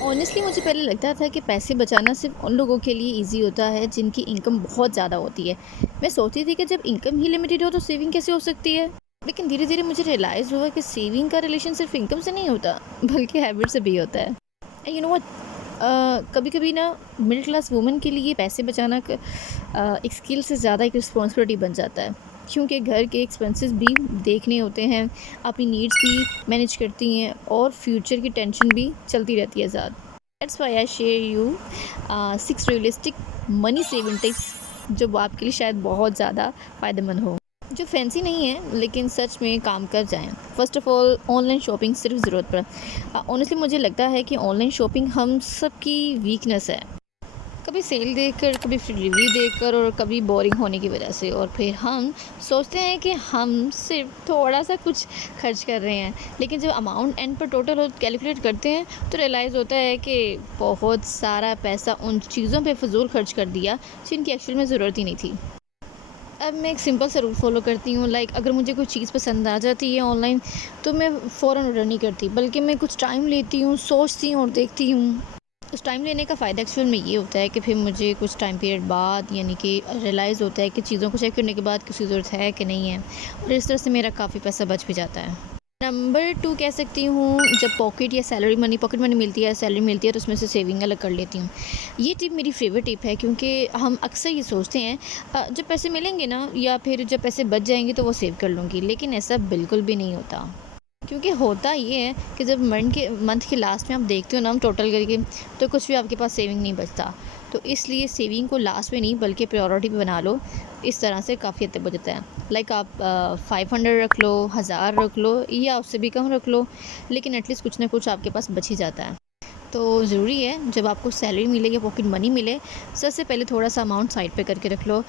Honestly मुझे पहले लगता था कि पैसे बचाना सिर्फ उन लोगों के लिए ईज़ी होता है जिनकी इनकम बहुत ज़्यादा होती है। मैं सोचती थी कि जब इनकम ही लिमिटेड हो तो सेविंग कैसे हो सकती है? लेकिन धीरे-धीरे मुझे रियलाइज़ हुआ कि सेविंग का रिलेशन सिर्फ इनकम से नहीं होता, बल्कि हैबिट से भी होता है। And you know what? कभी-कभी ना मिडिल क्लास वुमन के लिए पैसे बचाना एक स्किल से ज़्यादा एक रिस्पॉन्सिबिलिटी बन जाता है। क्योंकि घर के एक्सपेंसेस भी देखने होते हैं, अपनी नीड्स भी मैनेज करती हैं और फ्यूचर की टेंशन भी चलती रहती है साथ। That's why I share you 6 realistic money saving tips जो आपके लिए शायद बहुत ज़्यादा फ़ायदेमंद हो। जो फैंसी नहीं है लेकिन सच में काम कर जाएँ। First of all online shopping सिर्फ़ ज़रूरत पर। ऑनेस्टली मुझे लगता है कि ऑनलाइन शॉपिंग हम सबकी वीकनेस है। कभी सेल देखकर, कभी डिलीवरी देखकर और कभी बोरिंग होने की वजह से, और फिर हम सोचते हैं कि हम सिर्फ थोड़ा-सा कुछ खर्च कर रहे हैं। लेकिन जब अमाउंट एंड पर टोटल हो कैलकुलेट करते हैं तो रियलाइज़ होता है कि बहुत सारा पैसा उन चीज़ों पे फ़िज़ूल खर्च कर दिया जिनकी एक्चुअल में ज़रूरत ही नहीं थी। अब मैं एक सिंपल सा रूल फ़ॉलो करती हूँ, लाइक अगर मुझे कोई चीज़ पसंद आ जाती है ऑनलाइन तो मैं फ़ौरन ऑर्डर नहीं करती, बल्कि मैं कुछ टाइम लेती हूँ, सोचती हूँ और देखती हूँ। उस टाइम लेने का फ़ायदा एक्चुअल में ये होता है कि फिर मुझे कुछ टाइम पीरियड बाद यानी कि रियलाइज़ होता है कि चीज़ों को चेक करने के बाद किसी ज़रूरत है कि नहीं है, और इस तरह से मेरा काफ़ी पैसा बच भी जाता है। नंबर 2 कह सकती हूँ, जब पॉकेट मनी मिलती है, सैलरी मिलती है तो उसमें से सेविंग अलग कर लेती हूँ। ये टिप मेरी फ़ेवरेट टिप है क्योंकि हम अक्सर ये सोचते हैं जब पैसे मिलेंगे ना या फिर जब पैसे बच जाएँगे तो वो सेव कर लूँगी, लेकिन ऐसा बिल्कुल भी नहीं होता। क्योंकि होता ये है कि जब मंथ के लास्ट में आप देखते हो ना हम टोटल करके, तो कुछ भी आपके पास सेविंग नहीं बचता। तो इसलिए सेविंग को लास्ट में नहीं बल्कि प्रायोरिटी पे बना लो। इस तरह से काफ़ी हद तक बचता है। लाइक आप 500 रख लो, 1000 रख लो या उससे भी कम रख लो, लेकिन एटलीस्ट कुछ ना कुछ आपके पास बच ही जाता है। तो ज़रूरी है जब आपको सैलरी मिले या पॉकेट मनी मिले, सबसे पहले थोड़ा-सा अमाउंट साइड पे करके रख लो।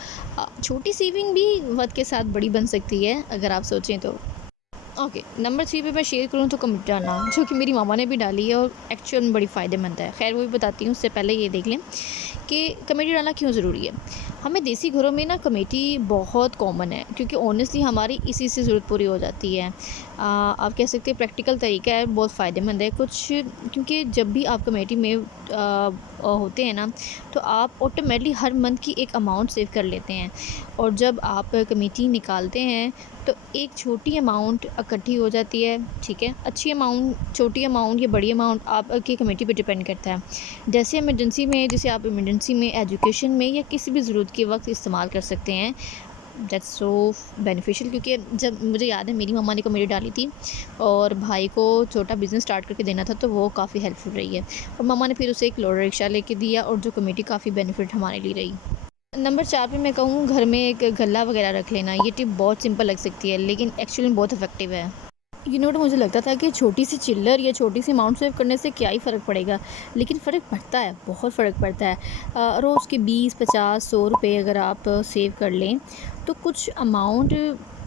छोटी सेविंग भी वक़्त के साथ बड़ी बन सकती है अगर आप सोचें तो। ओके, नंबर 3 पे मैं शेयर करूँ तो कमेटी डालना, जो कि मेरी मामा ने भी डाली है और एक्चुअल में बड़ी फ़ायदेमंद है। ख़ैर वो भी बताती हूँ, उससे पहले ये देख लें कि कमेटी डालना क्यों ज़रूरी है। हमें देसी घरों में ना कमेटी बहुत कॉमन है क्योंकि ऑनेस्टली हमारी इसी से ज़रूरत पूरी हो जाती है। आप कह सकते हैं प्रैक्टिकल तरीका है, बहुत फ़ायदेमंद है कुछ, क्योंकि जब भी आप कमेटी में होते हैं ना तो आप ऑटोमेटिकली हर मंथ की एक अमाउंट सेव कर लेते हैं, और जब आप कमेटी निकालते हैं तो एक छोटी अमाउंट इकट्ठी हो जाती है। ठीक है, अच्छी अमाउंट, छोटी अमाउंट या बड़ी अमाउंट आपकी कमेटी पे डिपेंड करता है। जैसे इमरजेंसी में, जैसे आप इमरजेंसी में, एजुकेशन में या किसी भी ज़रूरत के वक्त इस्तेमाल कर सकते हैं। दैट्स सो बेनिफिशियल, क्योंकि जब मुझे याद है मेरी मम्मा ने कमेटी डाली थी और भाई को छोटा बिज़नेस स्टार्ट करके देना था, तो वो काफ़ी हेल्पफुल रही है, और मम्मा ने फिर उसे एक लोडर रिक्शा लेके दिया, और जो कमेटी काफ़ी बेनिफिट हमारे लिए रही। नंबर 4 पे मैं कहूँ घर में एक गल्ला वगैरह रख लेना। ये टिप बहुत सिंपल लग सकती है लेकिन एक्चुअली में बहुत इफ़ेक्टिव है। मुझे लगता था कि छोटी सी चिल्लर या छोटी सी अमाउंट सेव करने से क्या ही फ़र्क पड़ेगा, लेकिन फ़र्क पड़ता है, बहुत फ़र्क पड़ता है। रोज़ के 20, 50, 100 रुपए अगर आप सेव कर लें तो कुछ अमाउंट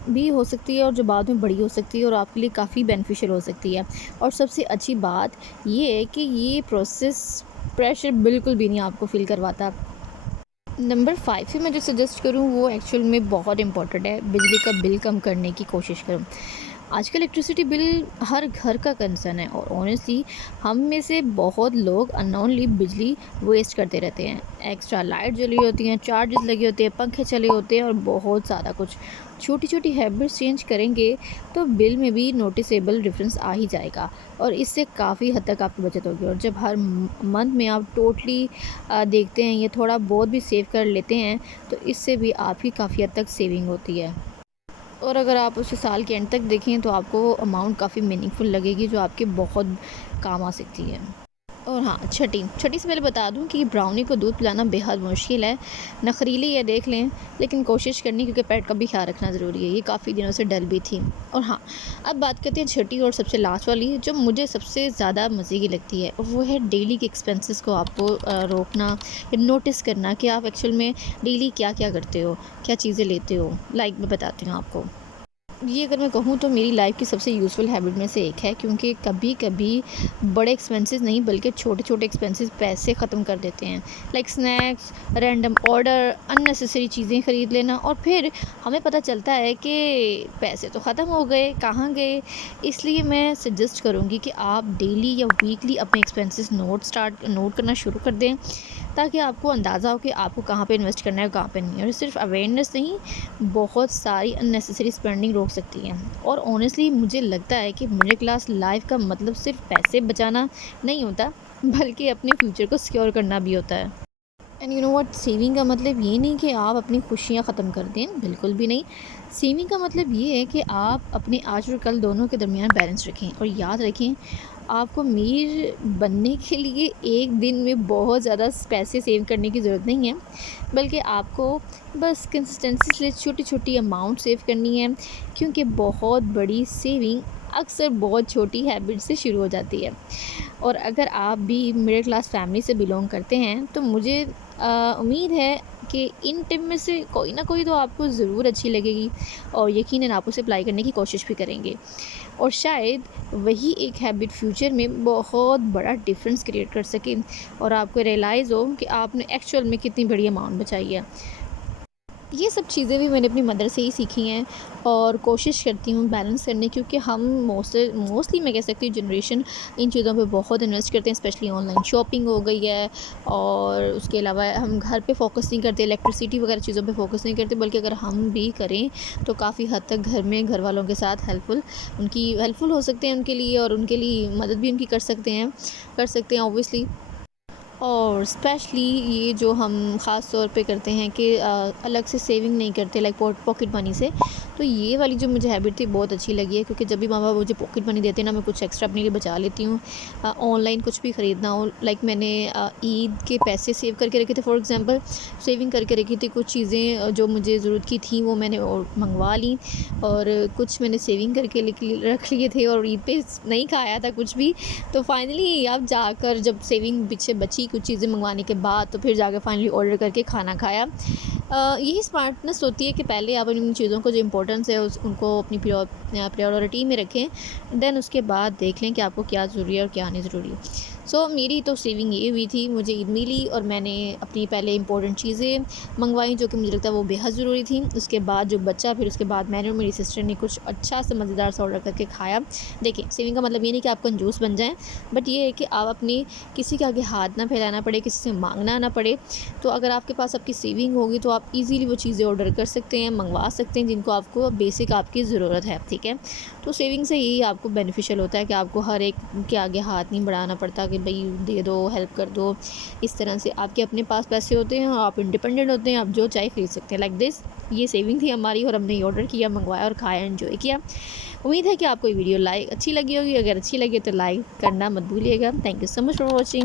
भी हो सकती है और जो बाद में बड़ी हो सकती है और आपके लिए काफ़ी बेनिफिशियल हो सकती है। और सबसे अच्छी बात ये है कि ये प्रोसेस प्रेशर बिल्कुल भी नहीं आपको फ़ील करवाता। नंबर 5 पे मैं जो सजेस्ट करूँ वो एक्चुअल में बहुत इम्पोर्टेंट है, बिजली का बिल कम करने की कोशिश करूँ। आजकल इलेक्ट्रिसिटी बिल हर घर का कंसर्न है, और ऑनेस्टली हम में से बहुत लोग अननोनली बिजली वेस्ट करते रहते हैं। एक्स्ट्रा लाइट जली होती हैं, चार्जेस लगे होते हैं, पंखे चले होते हैं और बहुत ज़्यादा कुछ। छोटी छोटी हैबिट्स चेंज करेंगे तो बिल में भी नोटिसेबल डिफरेंस आ ही जाएगा, और इससे काफ़ी हद तक आपकी बचत होगी। और जब हर मंथ में आप टोटली देखते हैं या थोड़ा बहुत भी सेव कर लेते हैं तो इससे भी आपकी काफ़ी हद तक सेविंग होती है, और अगर आप उसे साल के एंड तक देखें तो आपको अमाउंट काफ़ी मीनिंगफुल लगेगी जो आपके बहुत काम आ सकती है। और हाँ, छठी छठी से पहले बता दूं कि ब्राउनी को दूध पिलाना बेहद मुश्किल है। नखरीली है देख लें, लेकिन कोशिश करनी, क्योंकि पेट का भी ख्याल रखना ज़रूरी है। ये काफ़ी दिनों से डल भी थी। और हाँ, अब बात करते हैं छठी और सबसे लास्ट वाली, जो मुझे सबसे ज़्यादा मज़े की लगती है, वो है डेली के एक्सपेंसेस को आपको रोकना या नोटिस करना कि आप एक्चुअल में डेली क्या क्या करते हो, क्या चीज़ें लेते हो। लाइक मैं बताती हूँ आपको। ये अगर मैं कहूँ तो मेरी लाइफ़ की सबसे यूज़फुल हैबिट में से एक है, क्योंकि कभी-कभी बड़े एक्सपेंसेस नहीं बल्कि छोटे-छोटे एक्सपेंसेस पैसे ख़त्म कर देते हैं। Like snacks, random order, unnecessary चीज़ें ख़रीद लेना और फिर हमें पता चलता है कि पैसे तो ख़त्म हो गए, कहाँ गए? इसलिए मैं सजेस्ट करूँगी कि आप डेली या वीकली अपने एक्सपेंसेस नोट करना शुरू कर दें, ताकि आपको अंदाज़ा हो कि आपको कहाँ पे इन्वेस्ट करना है और कहाँ पे नहीं। और सिर्फ अवेयरनेस नहीं, बहुत सारी अननेसेसरी स्पेंडिंग रोक सकती है। और ऑनेस्टली मुझे लगता है कि मिडिल क्लास लाइफ का मतलब सिर्फ पैसे बचाना नहीं होता, बल्कि अपने फ्यूचर को सिक्योर करना भी होता है। And you know what, saving का मतलब ये नहीं कि आप अपनी खुशियाँ ख़त्म कर दें, बिल्कुल भी नहीं। सेविंग का मतलब ये है कि आप अपने आज और कल दोनों के दरमियान बैलेंस रखें। और याद रखें, आपको अमीर बनने के लिए एक दिन में बहुत ज़्यादा पैसे सेव करने की ज़रूरत नहीं है, बल्कि आपको बस कंसिस्टेंसी से छोटी-छोटी अमाउंट सेव करनी है, क्योंकि बहुत बड़ी सेविंग अक्सर बहुत छोटी हैबिट से शुरू हो जाती है। और अगर आप भी मिडिल क्लास फैमिली से बिलोंग करते हैं, तो मुझे उम्मीद है कि इन टिप में से कोई ना कोई तो आपको ज़रूर अच्छी लगेगी, और यकीनन आप उसे अप्लाई करने की कोशिश भी करेंगे। और शायद वही एक हैबिट फ्यूचर में बहुत बड़ा डिफरेंस क्रिएट कर सके, और आपको रियलाइज़ हो कि आपने एक्चुअल में कितनी बड़ी अमाउंट बचाई है। ये सब चीज़ें भी मैंने अपनी मदर से ही सीखी हैं, और कोशिश करती हूँ बैलेंस करने, क्योंकि हम मोस्टली मैं कह सकती हूँ जनरेशन इन चीज़ों पे बहुत इन्वेस्ट करते हैं, स्पेशली ऑनलाइन शॉपिंग हो गई है। और उसके अलावा हम घर पे फोकस नहीं करते, इलेक्ट्रिसिटी वगैरह चीज़ों पे फोकस नहीं करते, बल्कि अगर हम भी करें तो काफ़ी हद तक घर में घर वालों के साथ हेल्पफुल हो सकते हैं उनके लिए, और उनके लिए मदद भी उनकी कर सकते हैं ऑब्वियसली। और स्पेशली ये जो हम ख़ास तौर पे करते हैं कि अलग से सेविंग नहीं करते, लाइक पॉकेट मनी से। तो ये वाली जो मुझे हैबिट थी बहुत अच्छी लगी है, क्योंकि जब भी माँ बाप मुझे पॉकेट मनी देते हैं ना, मैं कुछ एक्स्ट्रा अपने लिए बचा लेती हूँ। ऑनलाइन कुछ भी ख़रीदना हो, लाइक मैंने ईद के पैसे सेव करके रखे थे, फॉर एग्ज़ाम्पल सेविंग करके रखी थी। कुछ चीज़ें जो मुझे ज़रूरत की थी वो मैंने और मंगवा ली, और कुछ मैंने सेविंग करके रख लिए थे, और ईद पे नहीं खाया था कुछ भी। तो फाइनली अब जाकर जब सेविंग पीछे बची कुछ चीज़ें मंगवाने के बाद, तो फिर जाकर फाइनली ऑर्डर करके खाना खाया। यही स्मार्टनेस होती है कि पहले आप उन चीज़ों को जो इम्पोर्टेंस है उनको अपनी प्रायोरिटी में रखें, देन उसके बाद देख लें कि आपको क्या ज़रूरी है और क्या नहीं ज़रूरी। सो मेरी तो सेविंग ये हुई थी, मुझे ईद मिली और मैंने अपनी पहले इंपॉर्टेंट चीज़ें मंगवाई जो कि मुझे लगता है वो बेहद ज़रूरी थी। उसके बाद जो बचा, फिर उसके बाद मैंने और मेरी सिस्टर ने कुछ अच्छा सा मज़ेदार सा ऑर्डर करके खाया। देखिए, सेविंग का मतलब ये नहीं कि आप कंजूस बन जाएँ, बट ये है कि आप अपनी किसी के आगे हाथ ना फैलाना पड़े, किसी से माँगना ना पड़े। तो अगर आपके पास आपकी सेविंग होगी तो आप ईज़िली वो चीज़ें ऑर्डर कर सकते हैं, मंगवा सकते हैं जिनको आपको बेसिक आपकी ज़रूरत है, ठीक है? तो सेविंग से यही आपको बेनिफिशियल होता है कि आपको हर एक के आगे हाथ नहीं बढ़ाना पड़ता कि भई दे दो, हेल्प कर दो। इस तरह से आपके अपने पास पैसे होते हैं, आप इंडिपेंडेंट होते हैं, आप जो चाहे खरीद सकते हैं, लाइक दिस। ये सेविंग थी हमारी, और हमने ये ऑर्डर किया, मंगवाया और खाया, एन्जॉय किया। उम्मीद है कि आपको ये वीडियो अच्छी लगी होगी। अगर अच्छी लगी तो लाइक करना मत भूलिएगा। Thank you so much for watching.